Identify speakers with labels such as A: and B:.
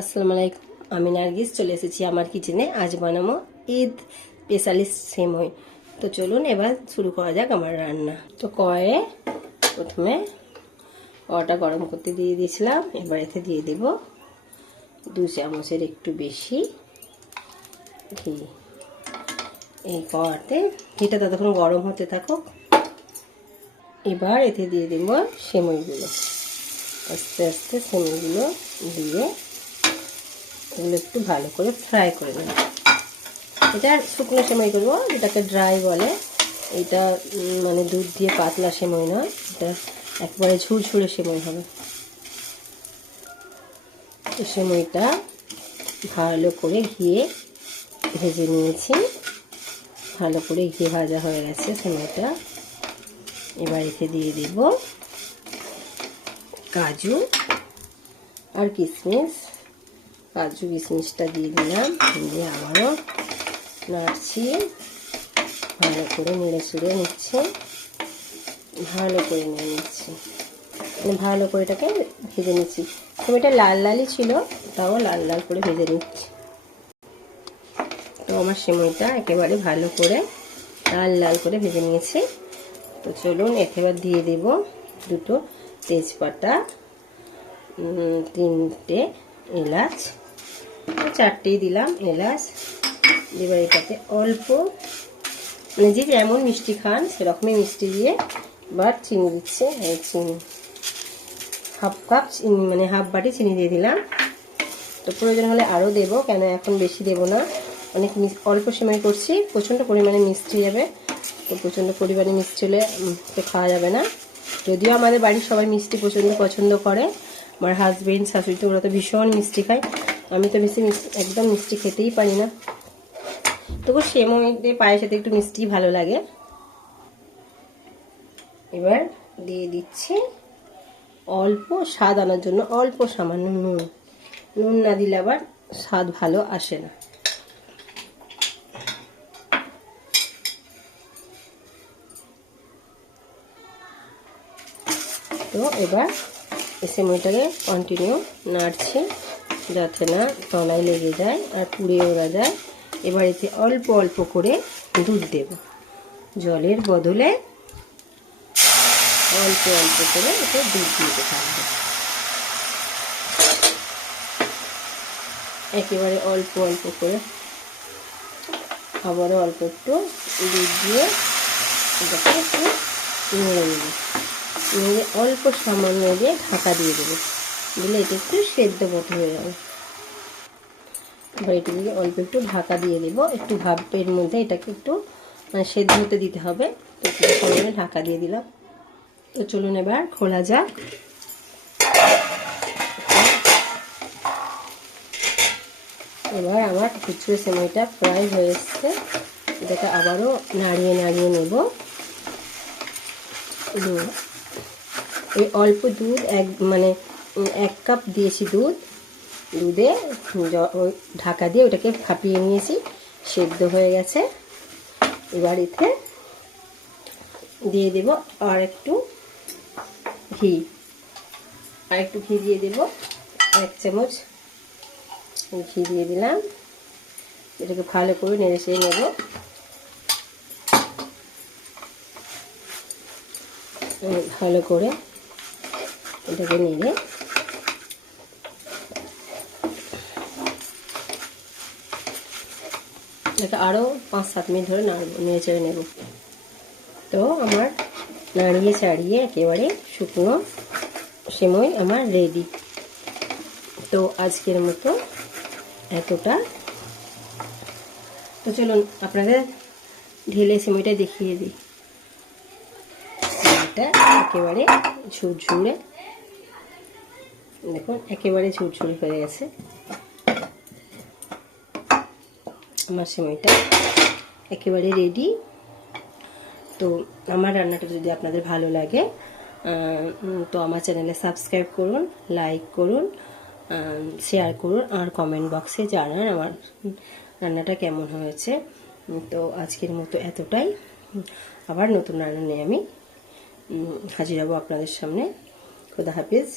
A: আসসালামু আলাইকুম, আমি নার্গিস, চলে এসেছি আমার কিচেনে আজ বানাবো ঈদ স্পেশালিস্ট সেমই। তো চলুন এবার শুরু করা যাক আমার রান্না। তো কয়ে প্রথমে কড়াটা গরম করতে দিয়ে দিয়েছিলাম, এবার এতে দিয়ে দেব দু চামচের একটু বেশি ঘি। এই কড়াতে ঘিটা ততক্ষণ গরম হতে থাকুক। এবার এতে দিয়ে দেব সেমইগুলো। আস্তে আস্তে সেমইগুলো দিয়ে এগুলো একটু ভালো করে ফ্রাই করে নেব। এটা শুকনো সেমাই করব, যেটাকে ড্রাই বলে। এটা মানে দুধ দিয়ে পাতলা সেমাই নয়, এটা একবারে ঝুরঝুরে সেমাই হবে। সেমাইটা ভালো করে ঘিয়ে ভেজে নিয়েছি। ভালো করে ঘি ভাজা হয়ে গেছে সেমাইটা। এবার এতে দিয়ে দেব কাজু আর কিশমিশ। কাজু কিশমিশটা দিয়ে দিলাম দিয়ে আবারও নাড়ছি। ভালো করে নেড়ে চুড়ে নিচ্ছে। ভালো করে নিয়ে নিচ্ছি। মানে ভালো করে এটাকে ভেজে নিচ্ছি। এটা লাল লালই ছিল, তাও লাল লাল করে ভেজে নিচ্ছি। তো আমার সেমইটা একেবারে ভালো করে লাল লাল করে ভেজে নিয়েছি। তো চলুন, এতে এবার দিয়ে দেব দুটো তেজপাতা তিনটে এলাচ। চারটেই দিলাম এলাচ। এবার এটাতে অল্প মানে যে যেমন মিষ্টি খান, সেরকমই মিষ্টি দিয়ে এবার চিনি দিচ্ছে। এই চিনি, হাফ কাপ চিনি মানে হাফ বাটি চিনি দিয়ে দিলাম। তো প্রয়োজন হলে আরও দেবো, কেন এখন বেশি দেবো না। অনেক অল্প সময় করছি, প্রচণ্ড পরিমাণে মিষ্টি যাবে। তো প্রচণ্ড পরিমাণে মিষ্টি হলে তো খাওয়া যাবে না। যদিও আমাদের বাড়ির সবাই মিষ্টি প্রচণ্ড পছন্দ করে। আমার হাজবেন্ড শাশুড়ি তো ওরা তো ভীষণ মিষ্টি খায়। আমি তো মিষ্টি একদম মিষ্টি খেতেই পারি না। তবু সেমইতে পায়ের সাথে একটু মিষ্টি ভালো লাগে। এবার দিয়ে দিচ্ছি অল্প স্বাদ আনার জন্য অল্প সামান্য নুন। নুন না দিলে আবার স্বাদ ভালো আসে না। তো এবার এই কন্টিনিউ নাড়ছি। যাতে না তলায় লেগে যায় আর পুড়ে ওরা যায়, এবার এতে অল্প অল্প করে দুধ দেব। জলের বদলে অল্প অল্প করে এতে দুধ দিতে থাকবে। একেবারে অল্প অল্প করে আবারও অল্প একটু দুধ দিয়ে এটাকে একটু নেড়ে নেব। নেড়ে অল্প সামান্য দিয়ে ঢাকা দিয়ে দেবো। দিলে এটা একটু সেদ্ধ মতো হয়ে যাবে। এবার এটা দিয়ে অল্প একটু ঢাকা দিয়ে দেব। একটু ভাপের মধ্যে এটাকে একটু সেদ্ধ হতে দিতে হবে। তো কিছুক্ষণ ঢাকা দিয়ে দিলাম। তো চলুন এবার খোলা যাক। এবার আমার খুচরো সেমাইটা প্রায় হয়ে এসছে। এটাকে আবারও নাড়িয়ে নাড়িয়ে নেব। এই অল্প দুধ, এক মানে এক কাপ দিয়েছি দুধ, দুধে ঢাকা দিয়ে ওটাকে ফাটিয়ে নিয়েছি, সেদ্ধ হয়ে গেছে। এবার এতে দিয়ে দেব আর একটু ঘি। আর একটু ঘি দিয়ে দেব, এক চামচ ঘি দিয়ে দিলাম। এটাকে ভালো করে নেড়ে চেড়ে নেব ভালো করে এটাকে নেড়ে এটাকে আরও পাঁচ, সাত মিনিট ধরে নাড়ব নেড়ে চেড়ে নেব। তো আমার নাড়িয়ে চাড়িয়ে একেবারে শুকনো সেমই আমার রেডি তো আজকের মতো এতটা। তো চলুন, আপনাদের ঢেলে সেমইটা দেখিয়ে দিই। একেবারে ঝুরঝুরে। দেখুন, একেবারে ঝুরঝুরে হয়ে গেছে। আমার সেমইটা একেবারে রেডি তো আমার রান্নাটা যদি আপনাদের ভালো লাগে তো আমার চ্যানেলে সাবস্ক্রাইব করুন লাইক করুন শেয়ার করুন, আর কমেন্ট বক্সে জানান আমার রান্নাটা কেমন হয়েছে। তো আজকের মতো এতটাই। আবার নতুন রান্না নিয়ে আমি হাজির হব আপনাদের সামনে। খুদা হাফিজ।